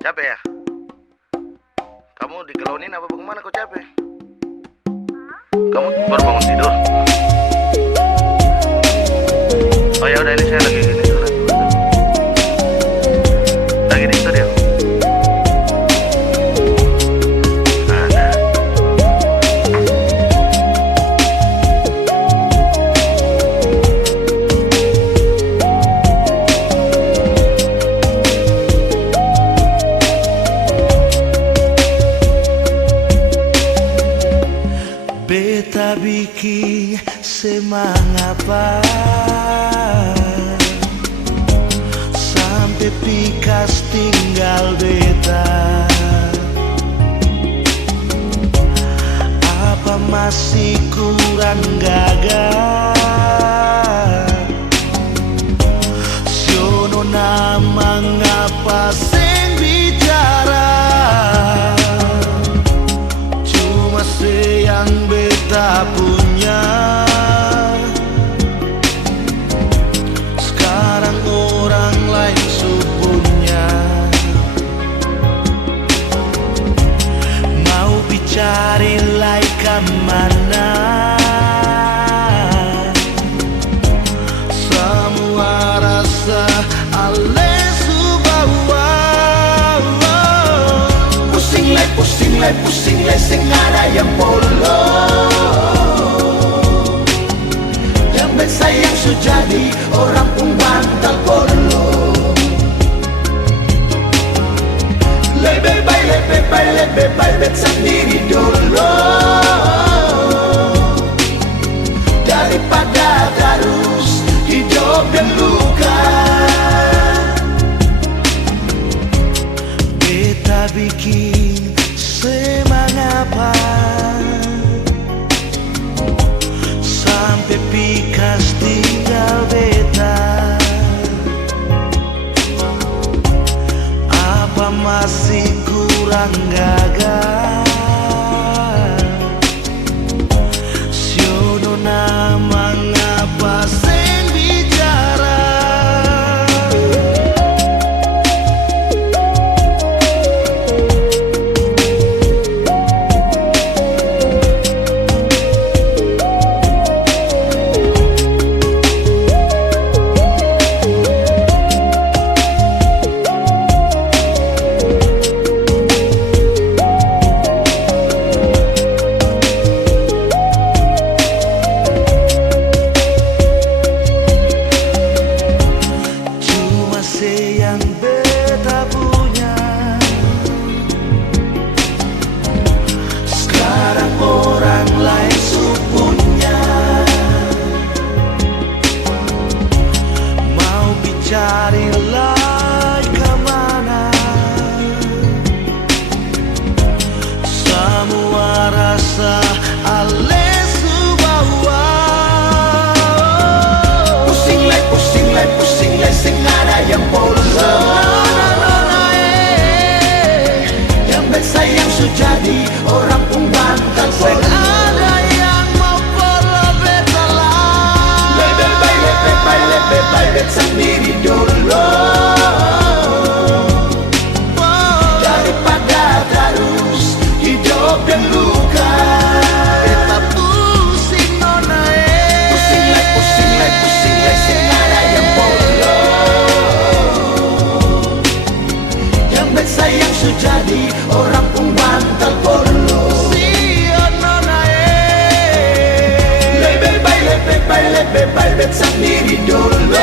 Capek ya? Kamu dikelonin apa bagaimana kok capek? Kamu baru bangun tidur? Oh ya udah, ini saya lagi gini sebentar. Lagi di studio. Ada. Beta bikin semangapa sampai pikas tinggal beta. Apa masih kurang gagah? Siono nama ngapa seng bicara? Cuma yang beta punya. Sekarang orang lain supunya. Mau bicara lai kemana? Semua rasa ale subawa. Pusing lai sing ada yang polo. Yang bersayang sujadi orang pun bantal polo. Lebih baik bet sendiri dulu daripada terus hidup dan luka. Beta bikin semangapa sampai pikas tinggal beta. Apa masih kurang gagah? Siono nama ngapa seng bicara? Yang beta punya. Sekarang orang lain supunya. Mau bicara lai kemana? Semua rasa ale subawa. Pusing lai sing ada yang polo. Yang bersayang sujadi orang pun bantal polo. Ada yang mau polo beta lah. Lebih baik sendiri dulu daripada terus hidup dan luka. Beta pusing nona. Pusing lai sing ada yang polo. Yang bersayang sujadi orang pun bantal polo. Lebih baik bet sendiri dulu